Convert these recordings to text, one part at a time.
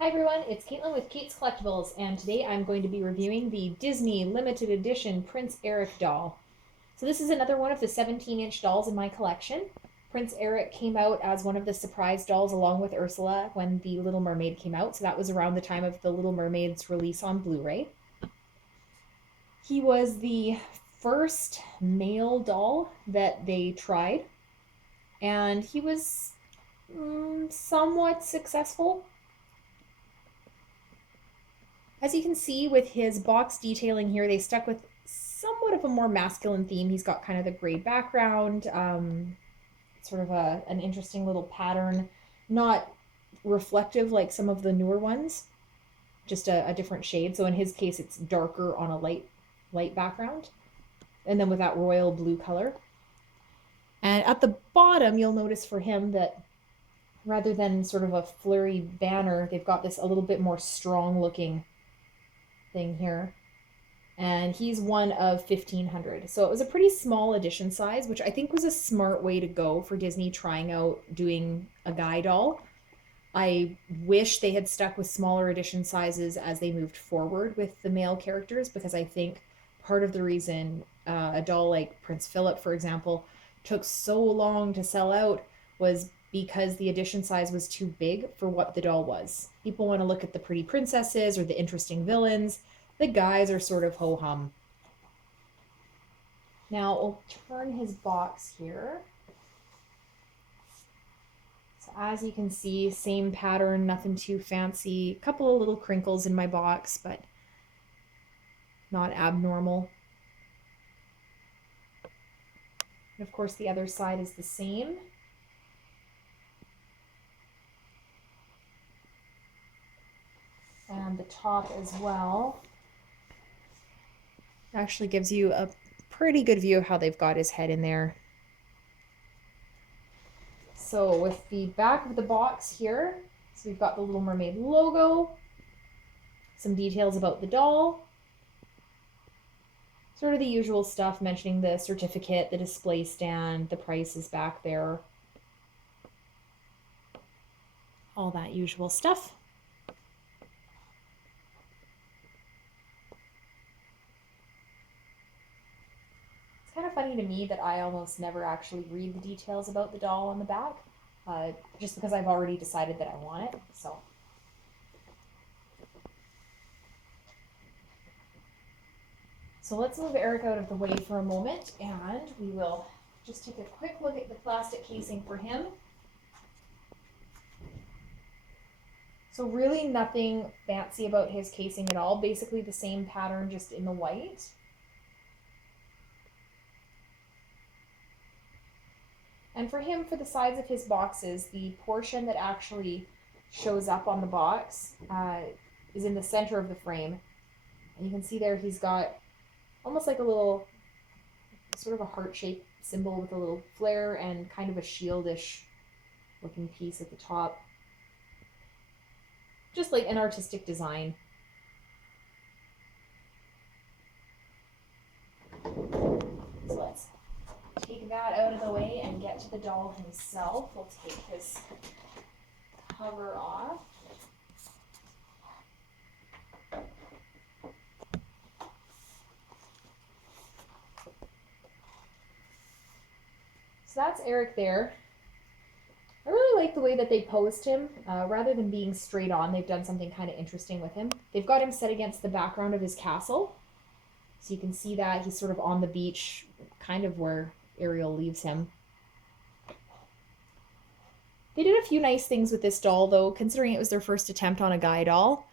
Hi everyone, it's Caitlin with Kait's Collectibles, and today I'm going to be reviewing the Disney limited edition Prince Eric doll. So this is another one of the 17-inch dolls in my collection. Prince Eric came out as one of the surprise dolls along with Ursula when The Little Mermaid came out, so that was around the time of The Little Mermaid's release on Blu-ray. He was the first male doll that they tried, and he was somewhat successful. As you can see with his box detailing here, they stuck with somewhat of a more masculine theme. He's got kind of the gray background, sort of an interesting little pattern, not reflective like some of the newer ones, just a different shade. So in his case, it's darker on a light background, and then with that royal blue color. And at the bottom, you'll notice for him that rather than sort of a flurry banner, they've got this a little bit more strong looking thing here, and he's one of 1,500. So it was a pretty small edition size, which I think was a smart way to go for Disney trying out doing a guy doll. I wish they had stuck with smaller edition sizes as they moved forward with the male characters, because I think part of the reason a doll like Prince Philip, for example, took so long to sell out was because the edition size was too big for what the doll was. People want to look at the pretty princesses or the interesting villains. The guys are sort of ho-hum. Now I'll turn his box here. So as you can see, same pattern, nothing too fancy. A couple of little crinkles in my box, but not abnormal. And of course the other side is the same. And the top as well. It actually gives you a pretty good view of how they've got his head in there. So with the back of the box here, so we've got the Little Mermaid logo, some details about the doll, sort of the usual stuff mentioning the certificate, the display stand, the price is back there, all that usual stuff. It's kind of funny to me that I almost never actually read the details about the doll on the back, just because I've already decided that I want it. So let's move Eric out of the way for a moment, and we will just take a quick look at the plastic casing for him. So really nothing fancy about his casing at all. Basically the same pattern, just in the white. And for him, for the sides of his boxes, the portion that actually shows up on the box is in the center of the frame. And you can see there he's got almost like a little, sort of a heart-shaped symbol with a little flare and kind of a shieldish looking piece at the top. Just like an artistic design. So let's take that out of the way and get to the doll himself. We'll take his cover off. So that's Eric there. I really like the way that they posed him. Rather than being straight on, they've done something kind of interesting with him. They've got him set against the background of his castle. So you can see that he's sort of on the beach, kind of where Ariel leaves him. They did a few nice things with this doll, though, considering it was their first attempt on a guy doll.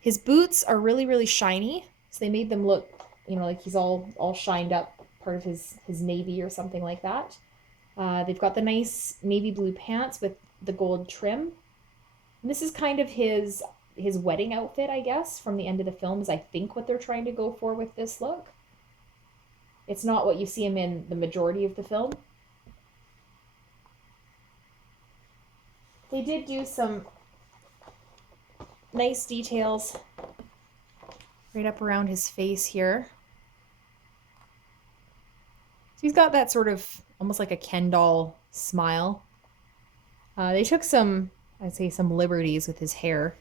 His boots are really, really shiny, so they made them look, like he's all shined up, part of his navy or something like that. They've got the nice navy blue pants with the gold trim. And this is kind of his wedding outfit, I guess, from the end of the film, is I think what they're trying to go for with this look. It's not what you see him in the majority of the film. They did do some nice details right up around his face here. So he's got that sort of almost like a Ken doll smile. They took some I'd say some liberties with his hair.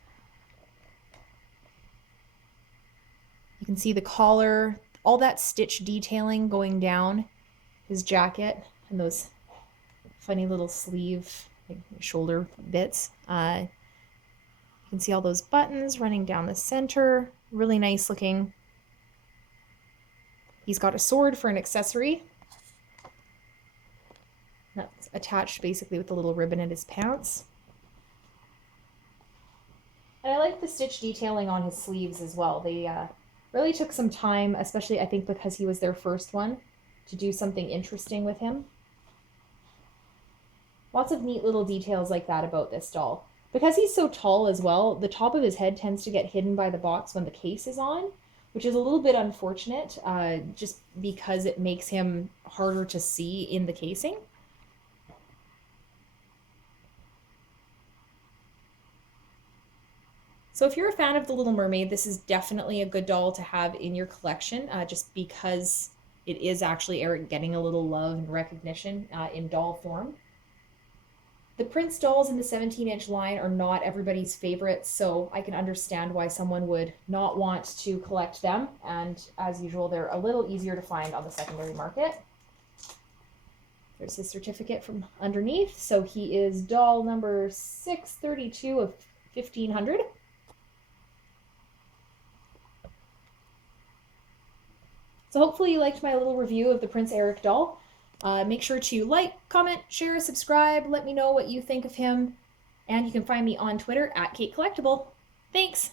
You can see the collar, all that stitch detailing going down his jacket, and those funny little sleeve, like shoulder bits. You can see all those buttons running down the center. Really nice looking. He's got a sword for an accessory. That's attached basically with the little ribbon at his pants. And I like the stitch detailing on his sleeves as well. They really took some time, especially I think because he was their first one, to do something interesting with him. Lots of neat little details like that about this doll. Because he's so tall as well, the top of his head tends to get hidden by the box when the case is on, which is a little bit unfortunate, just because it makes him harder to see in the casing. So if you're a fan of The Little Mermaid, this is definitely a good doll to have in your collection, just because it is actually Eric getting a little love and recognition in doll form. The Prince dolls in the 17-inch line are not everybody's favorites, so I can understand why someone would not want to collect them, and as usual, they're a little easier to find on the secondary market. There's his certificate from underneath, so he is doll number 632 of 1500. So hopefully you liked my little review of the Prince Eric doll. Make sure to like, comment, share, subscribe. Let me know what you think of him. And you can find me on Twitter at Kait Collectible. Thanks!